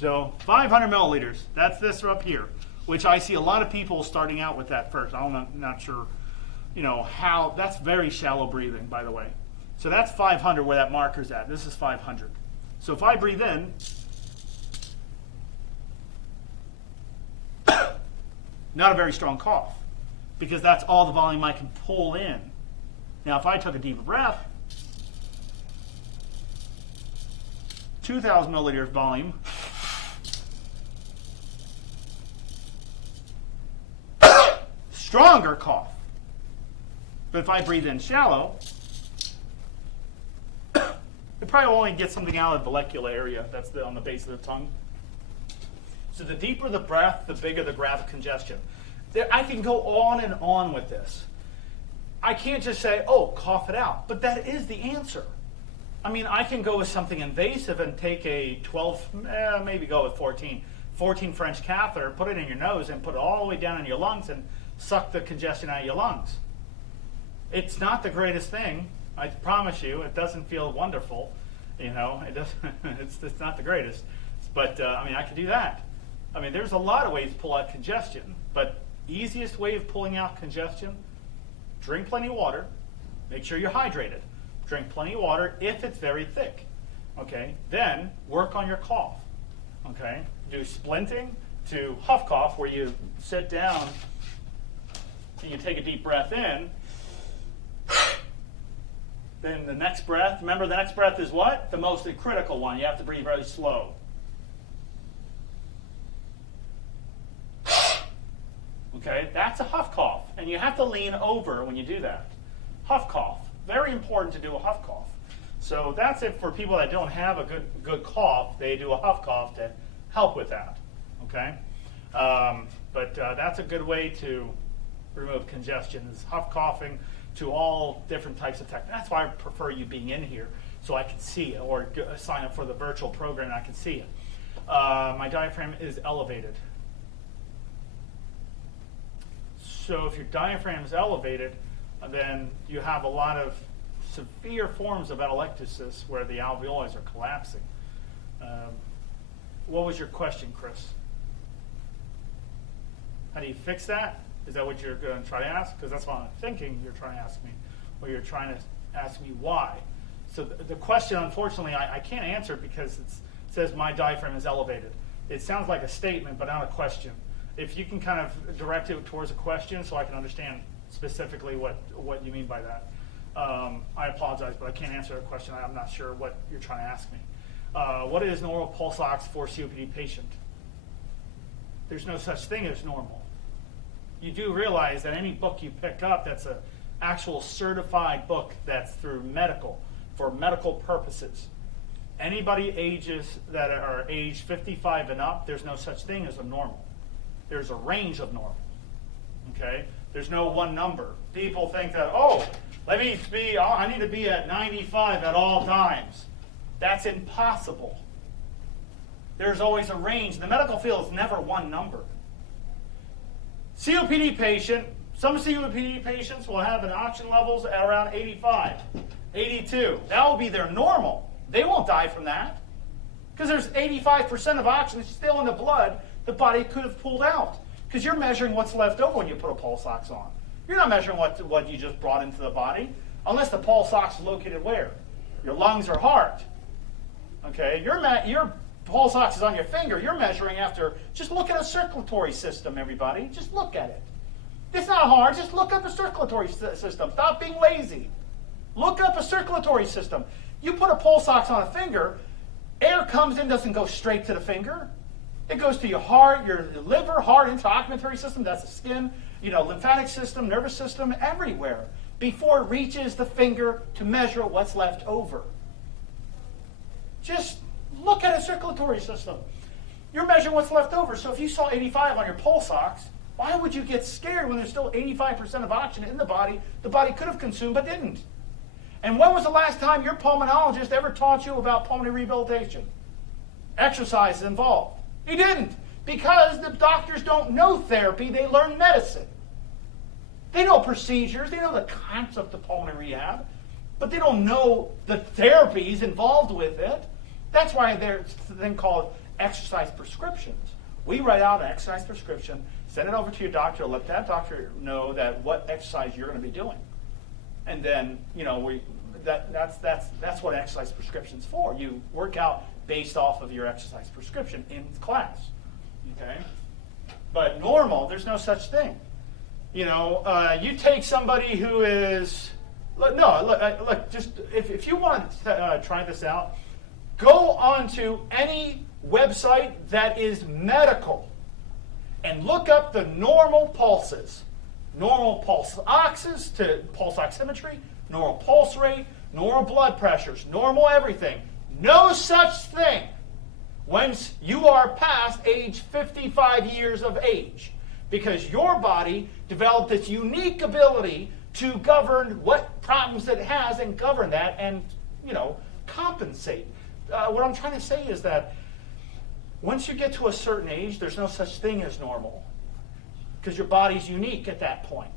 So 500 milliliters. That's this up here, which I see a lot of people starting out with that first. I'm not sure, how. That's very shallow breathing, by the way. So that's 500 where that marker's at. This is 500. So if I breathe in, not a very strong cough, because that's all the volume I can pull in. Now if I took a deeper breath, 2,000 milliliters volume, stronger cough. But if I breathe in shallow, it probably only gets something out of the vallecula area that's on the base of the tongue. So the deeper the breath, the bigger the grab of congestion. I can go on and on with this. I can't just say, oh, cough it out. But that is the answer. I mean, I can go with something invasive and take a 12, maybe go with 14 French catheter, put it in your nose and put it all the way down in your lungs and suck the congestion out of your lungs. It's not the greatest thing. I promise you, it doesn't feel wonderful. It doesn't. It's not the greatest. But I could do that. There's a lot of ways to pull out congestion, but easiest way of pulling out congestion: drink plenty of water. Make sure you're hydrated. Drink plenty of water if it's very thick. Okay. Then work on your cough. Okay. Do splinting to huff cough, where you sit down and you take a deep breath in. Then the next breath, remember the next breath is what? The most critical one. You have to breathe very slow. Okay, that's a huff cough, and you have to lean over when you do that. Huff cough, very important to do a huff cough. So that's it for people that don't have a good cough. They do a huff cough to help with that. Okay, but that's a good way to remove congestion. Is huff coughing to all different types of techniques. That's why I prefer you being in here so I can see it, or sign up for the virtual program and I can see it. My diaphragm is elevated. So if your diaphragm is elevated, then you have a lot of severe forms of atelectasis where the alveoli are collapsing. What was your question, Chris? How do you fix that? Is that what you're going to try to ask? Because that's what I'm thinking you're trying to ask me, or you're trying to ask me why. So the question, unfortunately, I can't answer it because it says my diaphragm is elevated. It sounds like a statement, but not a question. If you can kind of direct it towards a question so I can understand specifically what you mean by that. I apologize, but I can't answer a question. I'm not sure what you're trying to ask me. What is normal pulse ox for COPD patient? There's no such thing as normal. You do realize that any book you pick up that's an actual certified book that's through medical, for medical purposes. Anybody that are age 55 and up, there's no such thing as a normal. There's a range of normal. Okay? There's no one number. People think that, I need to be at 95 at all times. That's impossible. There's always a range. The medical field is never one number. COPD patient, some COPD patients will have an oxygen levels at around 85, 82. That will be their normal. They won't die from that because there's 85% of oxygen still in the blood the body could have pulled out, because you're measuring what's left over when you put a pulse ox on. You're not measuring what you just brought into the body, unless the pulse ox is located where? Your lungs or heart. Okay, your pulse ox is on your finger. You're measuring after. Just look at a circulatory system, everybody. Just look at it. It's not hard. Just look up a circulatory system. Stop being lazy. Look up a circulatory system. You put a pulse ox on a finger, air comes in, doesn't go straight to the finger. It goes to your heart, your liver, heart, intra-ocumentary system, that's the skin, lymphatic system, nervous system, everywhere, before it reaches the finger to measure what's left over. Just look at a circulatory system. You're measuring what's left over. So if you saw 85 on your pulse ox, why would you get scared when there's still 85% of oxygen in the body could have consumed but didn't? And when was the last time your pulmonologist ever taught you about pulmonary rehabilitation? Exercise is involved. He didn't, because the doctors don't know therapy, they learn medicine. They know procedures, they know the concept of pulmonary rehab, but they don't know the therapies involved with it. That's why there's a thing called exercise prescriptions. We write out an exercise prescription, send it over to your doctor, let that doctor know that what exercise you're going to be doing. And then, that's what exercise prescription's for. You work out based off of your exercise prescription in class. Okay? But normal, there's no such thing. You take somebody who is look, just if you want to try this out, go onto any website that is medical and look up the normal pulses. Normal pulse oxes to pulse oximetry, normal pulse rate, normal blood pressures, normal everything. No such thing once you are past age 55 years of age, because your body developed this unique ability to govern what problems it has and govern that and, compensate. What I'm trying to say is that once you get to a certain age, there's no such thing as normal, because your body's unique at that point.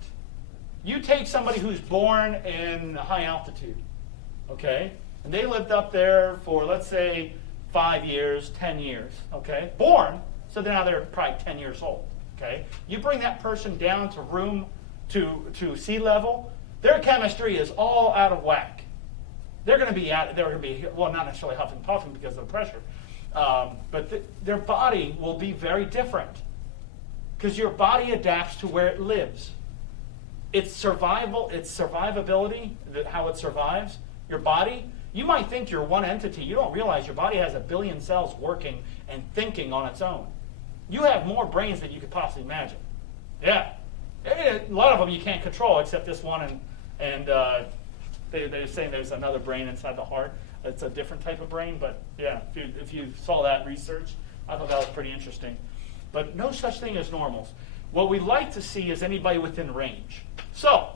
You take somebody who's born in high altitude, okay? And they lived up there for, let's say, 5 years, 10 years, okay? Born, so now they're probably 10 years old, okay? You bring that person down to sea level, their chemistry is all out of whack. They're going to be not necessarily huffing and puffing because of the pressure, but their body will be very different, because your body adapts to where it lives. Its survivability, how it survives, your body, you might think you're one entity. You don't realize your body has 1 billion cells working and thinking on its own. You have more brains than you could possibly imagine. Yeah. A lot of them you can't control except this one, and they're saying there's another brain inside the heart. It's a different type of brain, but yeah, if you saw that research, I thought that was pretty interesting. But no such thing as normals. What we like to see is anybody within range. So,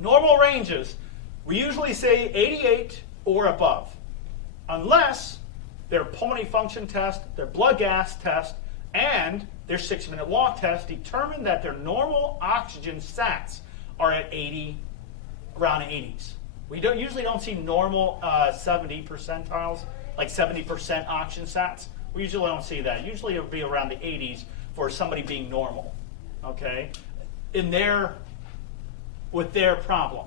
normal ranges, we usually say 88 or above, unless their pulmonary function test, their blood gas test, and their 6-minute walk test determine that their normal oxygen sats are at 80, around 80s. We usually don't see normal 70 percentiles, like 70% oxygen sats. We usually don't see that. Usually it would be around the 80s for somebody being normal, okay, with their problem.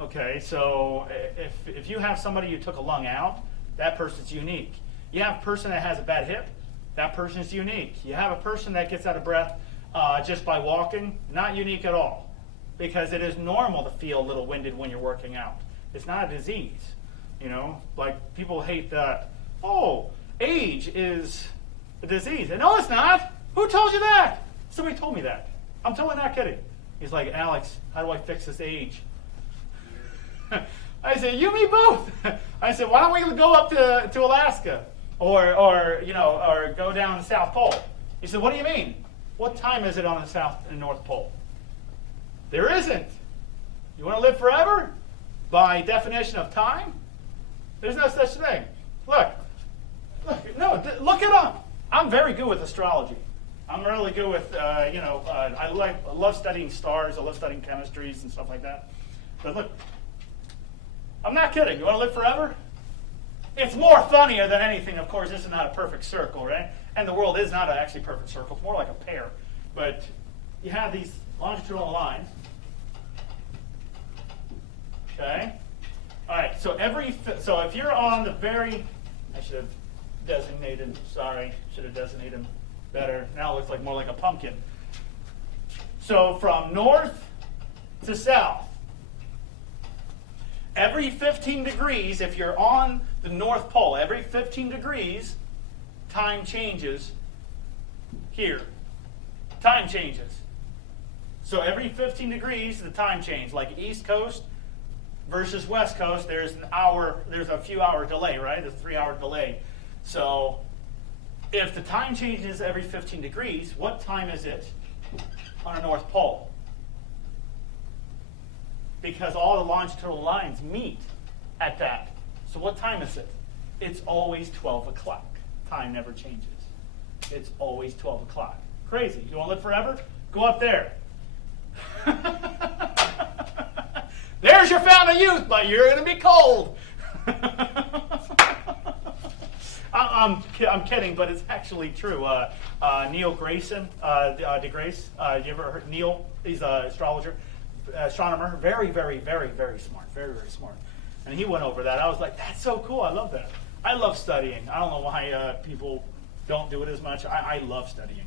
Okay, so if you have somebody who took a lung out, that person's unique. You have a person that has a bad hip, that person is unique. You have a person that gets out of breath just by walking, not unique at all, because it is normal to feel a little winded when you're working out. It's not a disease, you know. Like people hate that. Oh, age is a disease. And no, it's not. Who told you that? Somebody told me that. I'm totally not kidding. He's like, Alex, how do I fix this age? I said, you, me both. I said, why don't we go up to Alaska or go down the South Pole? He said, what do you mean? What time is it on the South and North Pole? There isn't. You want to live forever? By definition of time? There's no such thing. Look it up. I'm very good with astrology. I'm really good with, I love studying stars. I love studying chemistries and stuff like that. But look, I'm not kidding. You want to live forever? It's more funnier than anything. Of course, this is not a perfect circle, right? And the world is not actually a perfect circle. It's more like a pear. But you have these longitudinal lines. Okay? All right, so if you're on the I should have designated, should have designated better. Now it looks like more like a pumpkin. So from north to south, every 15 degrees, if you're on the North Pole, every 15 degrees, time changes here. Time changes. So every 15 degrees, the time change. Like East Coast versus West Coast, there's a few hour delay, right? There's a 3-hour delay. So if the time changes every 15 degrees, what time is it on the North Pole? Because all the longitudinal lines meet at that. So what time is it? It's always 12 o'clock. Time never changes. It's always 12 o'clock. Crazy. You want to live forever? Go up there. There's your fountain of youth, but you're going to be cold. I'm kidding, but it's actually true. Neil Grayson, DeGrace, you ever heard Neil? He's an astronomer, very, very, very, very smart, very, very smart. And he went over that. I was like, that's so cool. I love that. I love studying. I don't know why people don't do it as much. I love studying.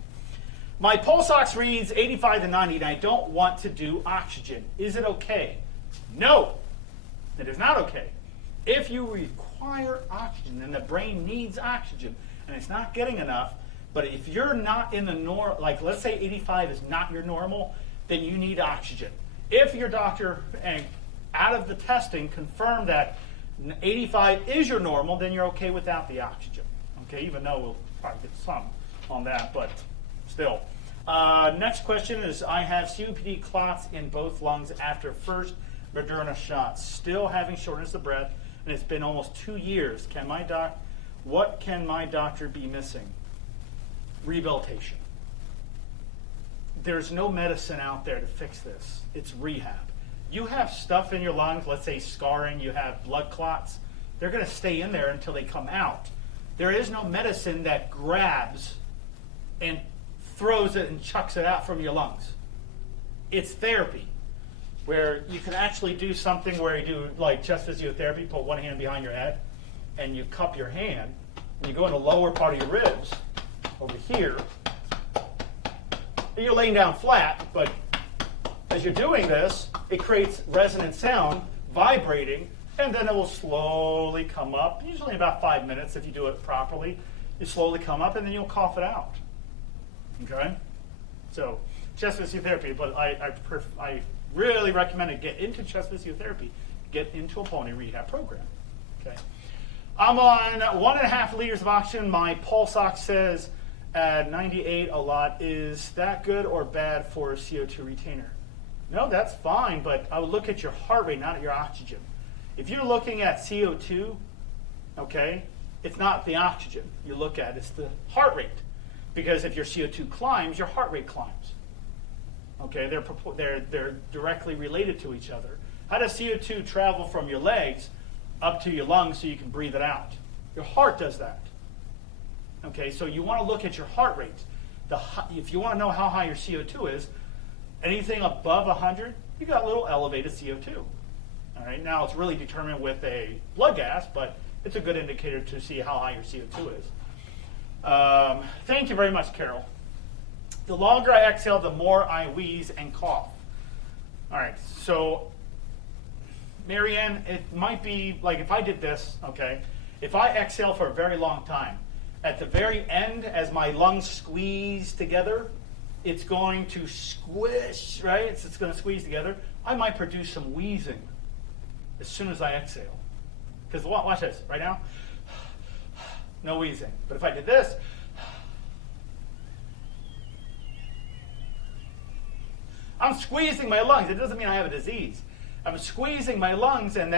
My pulse ox reads 85 to 90, and I don't want to do oxygen. Is it okay? No, it is not okay. If you require oxygen, then the brain needs oxygen, and it's not getting enough. But if you're not in the normal, like let's say 85 is not your normal, then you need oxygen. If your doctor, out of the testing, confirmed that 85 is your normal, then you're okay without the oxygen. Okay, even though we'll probably get some on that, but still. Next question is, I have COPD clots in both lungs after first Moderna shots. Still having shortness of breath, and it's been almost 2 years. What can my doctor be missing? Rehabilitation. There's no medicine out there to fix this. It's rehab. You have stuff in your lungs, let's say scarring, you have blood clots. They're going to stay in there until they come out. There is no medicine that grabs and throws it and chucks it out from your lungs. It's therapy, where you can actually do something where you do like chest physiotherapy, put one hand behind your head, and you cup your hand, and you go in the lower part of your ribs, over here. You're laying down flat, but as you're doing this, it creates resonant sound, vibrating, and then it will slowly come up, usually about 5 minutes if you do it properly. You slowly come up, and then you'll cough it out. Okay? So chest physiotherapy, but I really recommend to get into chest physiotherapy, get into a pulmonary rehab program. Okay, I'm on 1.5 liters of oxygen. My pulse ox says at 98 a lot. Is that good or bad for a CO2 retainer? No, that's fine, but I would look at your heart rate, not at your oxygen. If you're looking at CO2, okay, it's not the oxygen you look at, it's the heart rate. Because if your CO2 climbs, your heart rate climbs. Okay, they're directly related to each other. How does CO2 travel from your legs up to your lungs so you can breathe it out? Your heart does that. Okay, so you want to look at your heart rate. If you want to know how high your CO2 is, anything above 100, you got a little elevated CO2. All right, now it's really determined with a blood gas, but it's a good indicator to see how high your CO2 is. Thank you very much, Carol. The longer I exhale, the more I wheeze and cough. All right, so Marianne, it might be like if I did this, okay, if I exhale for a very long time, at the very end, as my lungs squeeze together, it's going to squish, right? It's going to squeeze together. I might produce some wheezing as soon as I exhale. Because watch this, right now, no wheezing. But if I did this, I'm squeezing my lungs. It doesn't mean I have a disease. I'm squeezing my lungs, and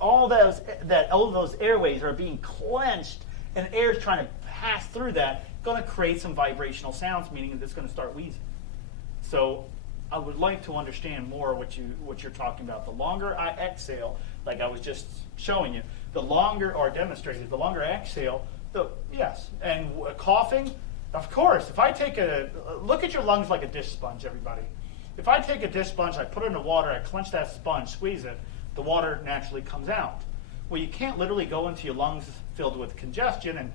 all those airways are being clenched, and air is trying to pass through that, going to create some vibrational sounds, meaning that it's going to start wheezing. So I would like to understand more what you're talking about. The longer I exhale, like I was just showing you, the longer, or demonstrated, the longer I exhale, yes. And coughing, of course. If I take look at your lungs like a dish sponge, everybody. If I take a dish sponge, I put it in the water, I clench that sponge, squeeze it, the water naturally comes out. Well, you can't literally go into your lungs filled with congestion and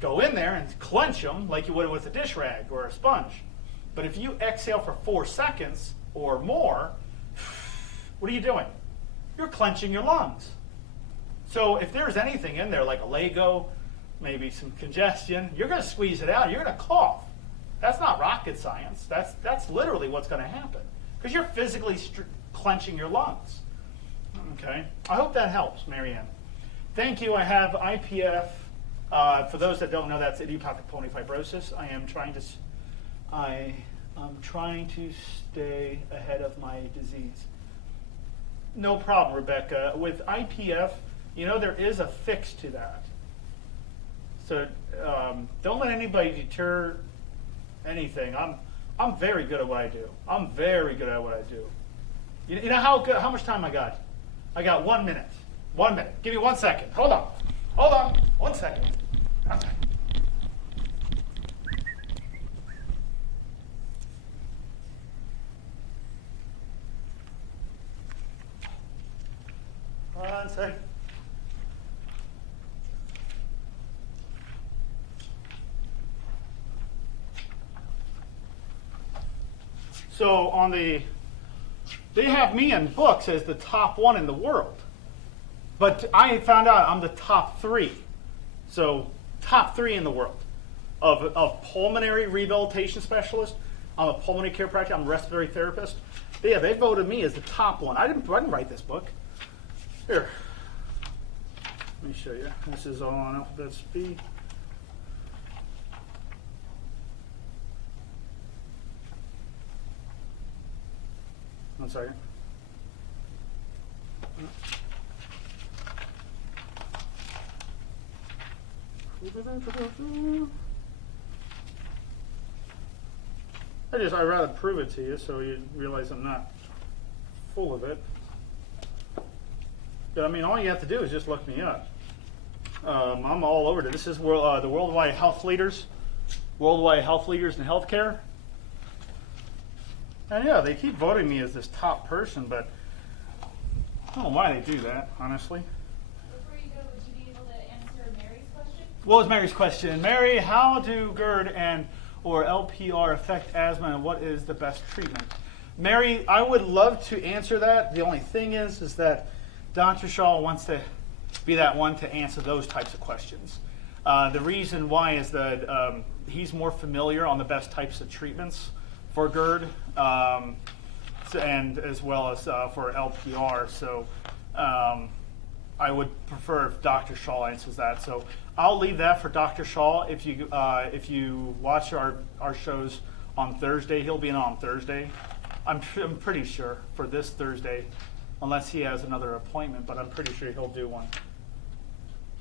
go in there and clench them like you would with a dish rag or a sponge. But if you exhale for 4 seconds or more, what are you doing? You're clenching your lungs. So if there's anything in there like a Lego, maybe some congestion, you're going to squeeze it out. You're going to cough. That's not rocket science. That's literally what's going to happen because you're physically clenching your lungs. Okay. I hope that helps, Marianne. Thank you. I have IPF. For those that don't know, that's idiopathic pulmonary fibrosis. I'm trying to stay ahead of my disease. No problem, Rebecca. With IPF, there is a fix to that. So don't let anybody deter anything. I'm very good at what I do. I'm very good at what I do. You know how much time I got? I got 1 minute. 1 minute. Give me 1 second. Hold on. 1 second. Okay. One second. So they have me in books as the top one in the world. But I found out I'm the top 3. So top 3 in the world of pulmonary rehabilitation specialist. I'm a pulmonary care practitioner. I'm a respiratory therapist. But yeah, they voted me as the top one. I didn't write this book. Here, let me show you. This is all on alphabet speed. One second. I'd rather prove it to you so you realize I'm not full of it. But I mean, all you have to do is just look me up. I'm all over it. This is the worldwide health leaders in healthcare. And yeah, they keep voting me as this top person, but I don't know why they do that, honestly. Before you go, would you be able to answer Mary's question? What was Mary's question? Mary, how do GERD or LPR affect asthma, and what is the best treatment? Mary, I would love to answer that. The only thing is that Dr. Shaw wants to be that one to answer those types of questions. The reason why is that he's more familiar on the best types of treatments for GERD, and as well as for LPR. So I would prefer if Dr. Shaw answers that. So I'll leave that for Dr. Shaw. If you watch our shows on Thursday, he'll be in on Thursday. I'm pretty sure for this Thursday, unless he has another appointment, but I'm pretty sure he'll do one.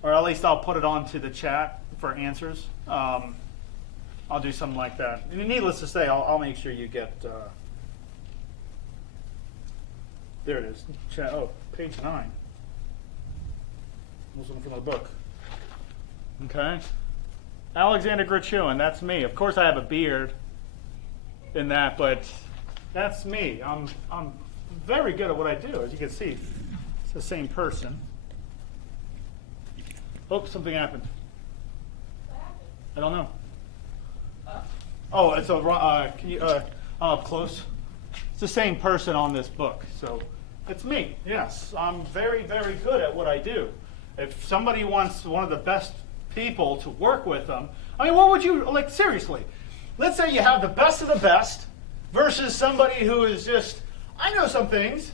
Or at least I'll put it onto the chat for answers. I'll do something like that. Needless to say, I'll make sure you get. There it is. Oh, page 9. I was looking for the book. Okay. Alexander Grichuhin, that's me. Of course, I have a beard in that, but that's me. I'm very good at what I do, as you can see. It's the same person. Oh, something happened. What happened? I don't know. Oh, it's a. Can you up close? It's the same person on this book, so it's me. Yes, I'm very, very good at what I do. If somebody wants one of the best people to work with them, I mean, what would you like? Seriously, let's say you have the best of the best versus somebody who is just, I know some things.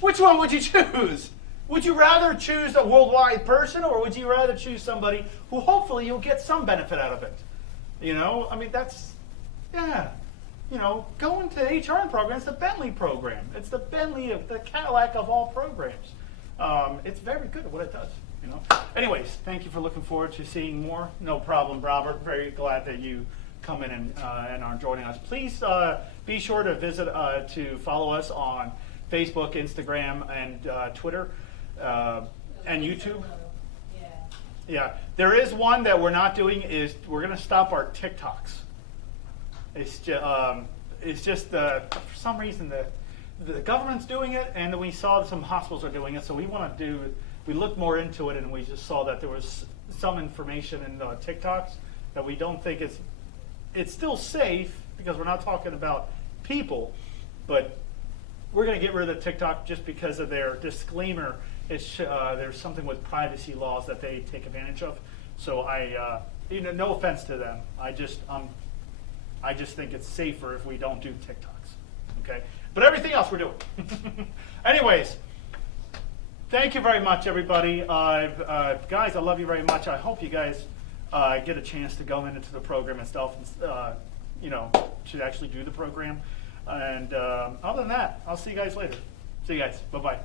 Which one would you choose? Would you rather choose a worldwide person, or would you rather choose somebody who hopefully you'll get some benefit out of it? You know, I mean, that's, yeah. You know, go into the HRN program. It's the Bentley program. It's the Bentley of the Cadillac of all programs. It's very good at what it does. You know. Anyways, thank you for looking forward to seeing more. No problem, Robert. Very glad that you come in and are joining us. Please be sure to visit to follow us on Facebook, Instagram, and Twitter, and YouTube. Yeah. Yeah, there is one that we're not doing. Is we're going to stop our TikToks. It's just for some reason the government's doing it, and we saw some hospitals are doing it. So we want to do. We looked more into it, and we just saw that there was some information in the TikToks that we don't think it's still safe, because we're not talking about people, but we're going to get rid of the TikTok just because of their disclaimer. There's something with privacy laws that they take advantage of. So no offense to them. I just think it's safer if we don't do TikToks. Okay, but everything else we're doing. Anyways, thank you very much, everybody. Guys, I love you very much. I hope you guys get a chance to go into the program itself, to actually do the program. And other than that, I'll see you guys later. See you guys. Bye-bye.